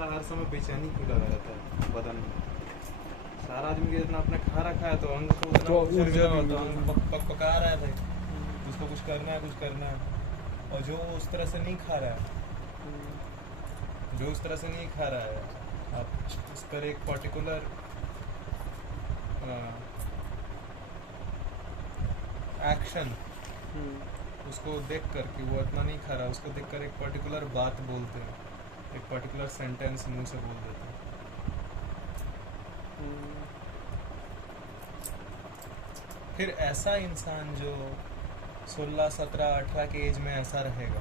साला हर समय बेचैनी क्यों लगा रहता है बदन में? सारा आदमी के जितना अपने खा रखा है तो अंग को तो ऊर्जा भी होता है, पका रहा है भाई, उसको कुछ करना है। और जो उस तरह से नहीं खा रहा है, आप उस पर एक पर्टिकुलर एक्शन उसको देख कर कि वो इतना नहीं खा रहा, उसको देख कर एक पर्टिकुलर बात बोलते हैं, एक पर्टिकुलर सेंटेंस मुंह से बोल देते हैं। फिर ऐसा इंसान जो 16, 17, 18 के एज में ऐसा रहेगा,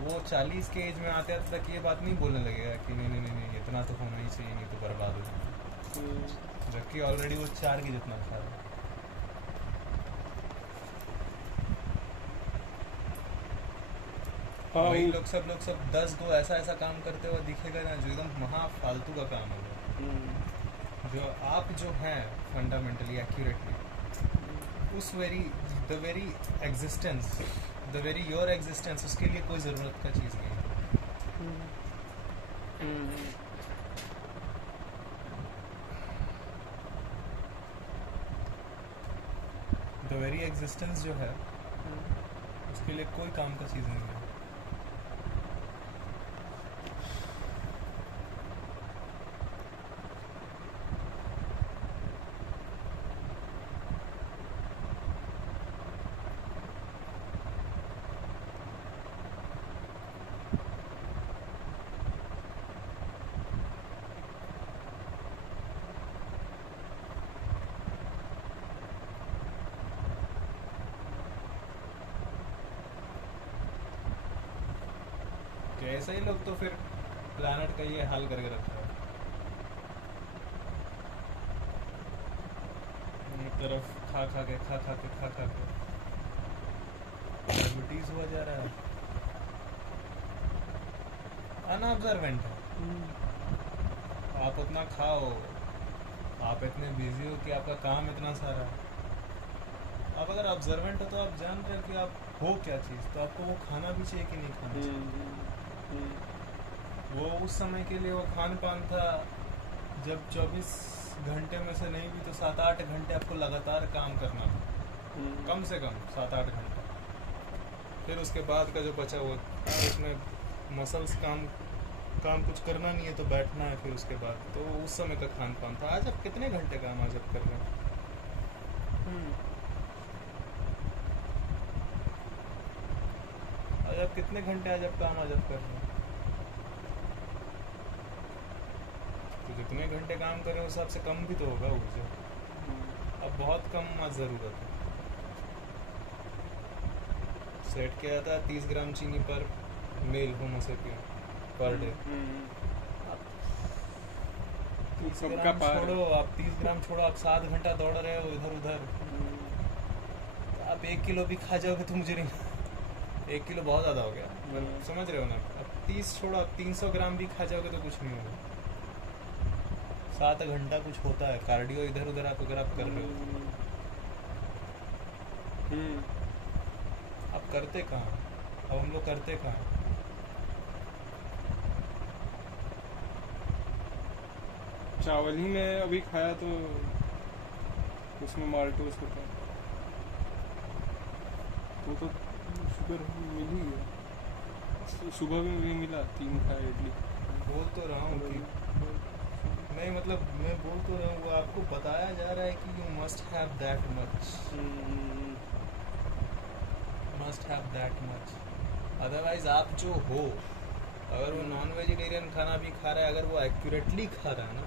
वो 40 के एज में आते तक ये बात नहीं बोलने लगेगा कि नहीं इतना तो होना ही चाहिए, नहीं तो बर्बाद हो जाएगा। जबकि ऑलरेडी वो 4 की जितना खा रहा है। वही लोग सब 10 गो ऐसा काम करते हुए दिखेगा ना, जो एकदम महा फालतू का काम होगा। जो आप जो हैं फंडामेंटली एक्यूरेटली उस द वेरी योर एग्जिस्टेंस, उसके लिए कोई ज़रूरत का चीज़ नहीं है। द वेरी एग्जिस्टेंस जो है उसके लिए कोई काम का चीज़ नहीं है। ऐसे ही लोग तो फिर प्लैनेट का ये हाल करके रखा है। एक तरफ खा खा के डायबिटीज हुआ जा रहा है, अनऑब्जर्वेंट है। आप उतना खाओ, आप इतने बिजी हो कि आपका काम इतना सारा है। आप अगर ऑब्जर्वेंट हो तो आप जान रहे हो कि आप हो क्या चीज़, तो आपको वो खाना भी चाहिए कि नहीं खाना चाहिए। वो उस समय के लिए वो खान पान था जब 24 घंटे में से नहीं भी तो 7-8 घंटे आपको लगातार काम करना था, कम से कम 7-8 घंटे। फिर उसके बाद का जो बचा वो उसमें मसल्स काम कुछ करना नहीं है तो बैठना है। फिर उसके बाद तो उस समय का खान पान था। आज आप कितने घंटे काम आज आप कर रहे हैं? आज आप कितने घंटे आज आप काम आज आप कर रहे हैं? तो जितने घंटे काम कर रहे हैं उस हिसाब से कम भी तो होगा ऊर्जा। अब बहुत कम ज़रूरत है। सेट किया जाता है 30 ग्राम चीनी पर मेल होमोसेपियन पर डे। 30 ग्राम छोड़ो, आप 30 ग्राम छोड़ो, आप 7 घंटा दौड़ रहे हो इधर उधर, तो आप 1 किलो भी खा जाओगे तो मुझे नहीं, 1 किलो बहुत ज़्यादा हो गया, समझ रहे हो ना? अब 30 छोड़ो, आप 300 ग्राम भी खा जाओगे तो कुछ नहीं होगा। 7 घंटा कुछ होता है कार्डियो इधर उधर आप अगर आप कर रहे हो। आप करते कहाँ? अब हम लोग करते कहाँ? चावल ही में अभी खाया तो उसमें माल्टोस होता है, तो शुगर मिल ही गया। सुबह में भी मिला, 3 खाया इडली। बोल तो रहा हूँ कि नहीं, मतलब मैं बोल तो रहा हूँ, वो आपको बताया जा रहा है कि you must have that much, otherwise आप जो हो, अगर वो नॉन वेजिटेरियन खाना भी खा रहा है, अगर वो एक्यूरेटली खा रहा है ना,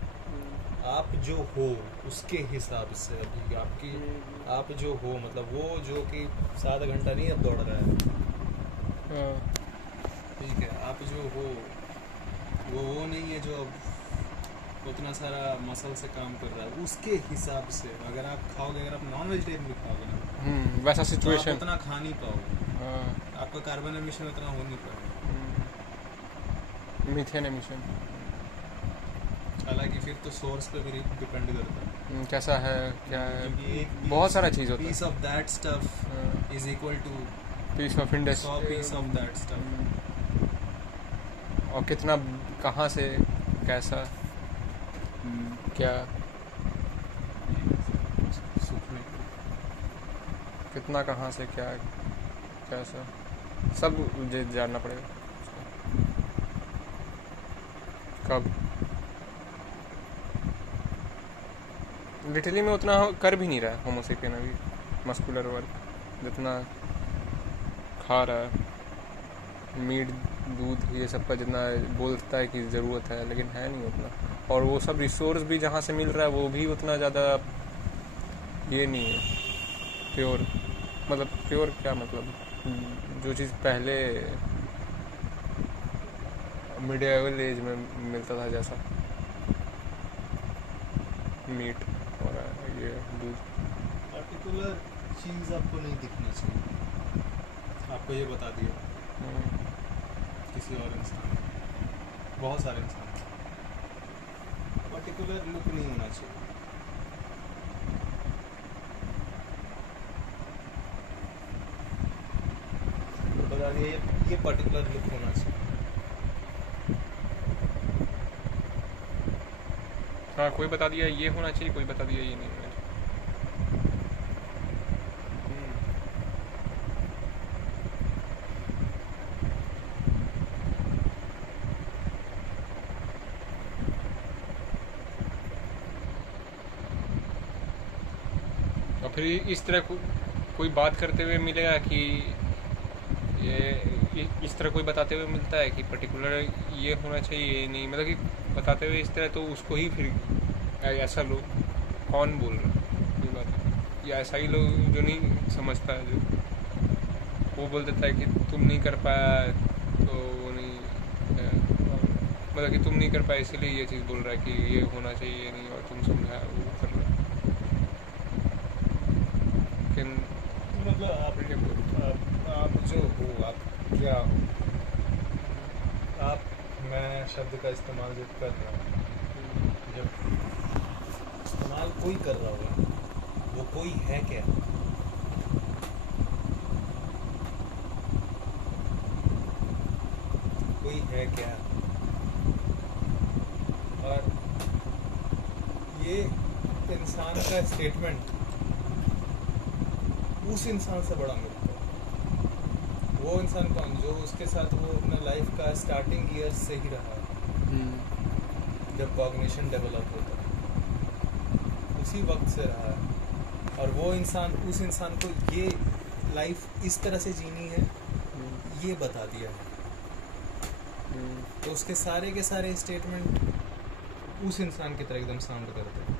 आप जो हो उसके हिसाब से अभी आप जो हो, मतलब वो जो कि 7 घंटा नहीं अब दौड़ रहा है, ठीक है, आप जो हो वो नहीं है जो उतना सारा मसल से काम कर रहा है, उसके हिसाब से अगर आप खाओगे, अगर आप नॉन वेजिटेरियन भी खाओगे ना, वैसा सिचुएशन तो उतना खा नहीं पाओगे। आपका कार्बन एमिशन उतना हो नहीं पाएगा, मीथेन एमिशन। हालांकि फिर तो सोर्स पे भी डिपेंड करता है कैसा है, क्या है, बहुत सारा चीज़ होता है। Piece of that stuff is equal to piece of industry, 100 piece of that stuff. और कितना, कहाँ से, कैसा, क्या, सूखने को। कितना, कहाँ से, क्या, कैसा, सब जानना पड़ेगा कब। लिटरली में उतना कर भी नहीं रहा है होमोसेपियन अभी, मस्कुलर वर्क जितना खा रहा है, मीट दूध ये सब का जितना बोलता है कि ज़रूरत है, लेकिन है नहीं उतना। और वो सब रिसोर्स भी जहाँ से मिल रहा है वो भी उतना ज़्यादा ये नहीं है प्योर। मतलब प्योर क्या मतलब, जो चीज़ पहले मिडिएवल एज में मिलता था, जैसा मीट और ये दूध। पर्टिकुलर चीज़ आपको नहीं दिखनी चाहिए, आपको ये बता दिया किसी और इंसान ने, बहुत सारे इंसान, पर्टिकुलर लुक नहीं होना चाहिए। तो बता दिया ये पर्टिकुलर लुक होना चाहिए। हाँ, कोई बता दिया ये होना चाहिए, कोई बता दिया ये नहीं होना चाहिए। और फिर इस तरह कोई बात करते हुए मिलेगा कि ये इस तरह कोई बताते हुए मिलता है कि पर्टिकुलर ये होना चाहिए, ये नहीं, मतलब कि बताते हुए इस तरह, तो उसको ही फिर ऐसा लोग कौन बोल रहा ये बात है, या ऐसा ही लोग जो नहीं समझता है, जो वो बोल देता है कि तुम नहीं कर पाया तो वो नहीं मतलब कि तुम नहीं कर पाए इसलिए ये चीज़ बोल रहा है कि ये होना चाहिए, ये नहीं, और तुम समझा वो कर रहे हो। लेकिन मतलब आप जो हो, आप क्या हो, आप, मैं शब्द का इस्तेमाल जब कर रहा हूँ, जब इस्तेमाल कोई कर रहा होगा, वो कोई है क्या? कोई है क्या? और ये इंसान का स्टेटमेंट उस इंसान से बड़ा मिलता है। वो इंसान कौन, जो उसके साथ वो अपना लाइफ का स्टार्टिंग ईयर से ही रहा है, जब कॉग्निशन डेवलप होता है उसी वक्त से रहा है। और वो इंसान, उस इंसान को ये लाइफ इस तरह से जीनी है ये बता दिया है। तो उसके सारे के सारे स्टेटमेंट उस इंसान की तरह एकदम साउंड करते हैं।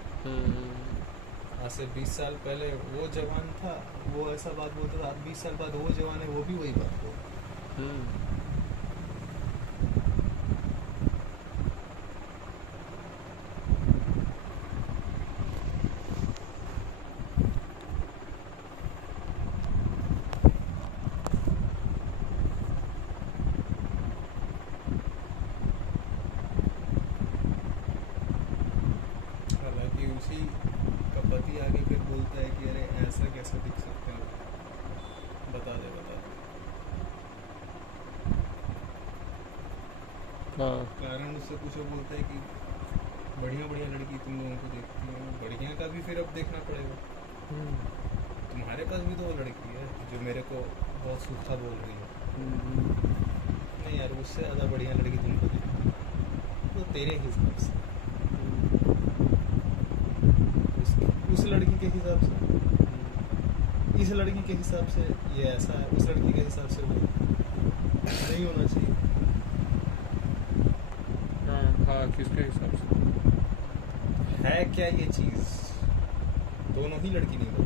आज से 20 साल पहले वो जवान था, वो ऐसा बात बोलता था, 20 साल बाद वो जवान है, वो भी वही बात बोलता। हालांकि उसी का पति आगे फिर बोलता है कि अरे ऐसा कैसे दिख सकते हैं, बता दे बता दे। कारण उससे कुछ वो बोलता है कि बढ़िया बढ़िया लड़की तुम लोगों को देखती हो, बढ़िया का भी फिर अब देखना पड़ेगा। तुम्हारे पास भी तो वो लड़की है जो मेरे को बहुत सूखा बोल रही है। नहीं यार, उससे ज़्यादा बढ़िया लड़की तुमको देखती है, तो तेरे हिसाब से, उस लड़की के हिसाब से, इस लड़की के हिसाब से ये ऐसा है, उस लड़की के हिसाब से वो नहीं होना चाहिए। हाँ, किसके हिसाब से है क्या ये चीज़, दोनों ही लड़की नहीं बता।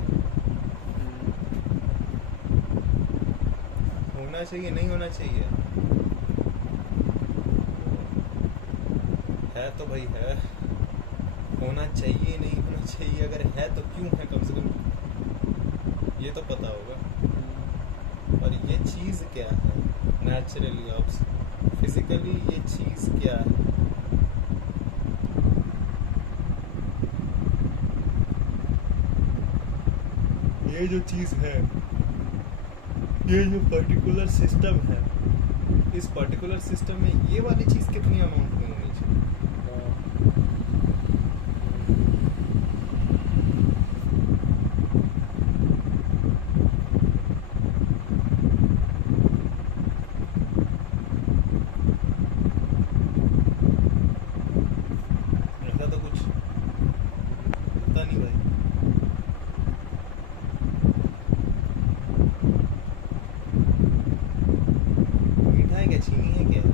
होना चाहिए नहीं होना चाहिए, है तो भाई है, होना चाहिए नहीं होना चाहिए, अगर है तो क्यों है, कम से कम ये तो पता होगा। और ये चीज़ क्या है, नेचुरली आप फिजिकली ये चीज़ क्या है। ये जो चीज़ है, ये जो पर्टिकुलर सिस्टम है, इस पर्टिकुलर सिस्टम में ये वाली चीज कितनी अमाउंट में होनी चाहिए? ऐसा तो कुछ पता नहीं भाई। मीठा है क्या, चीनी है क्या?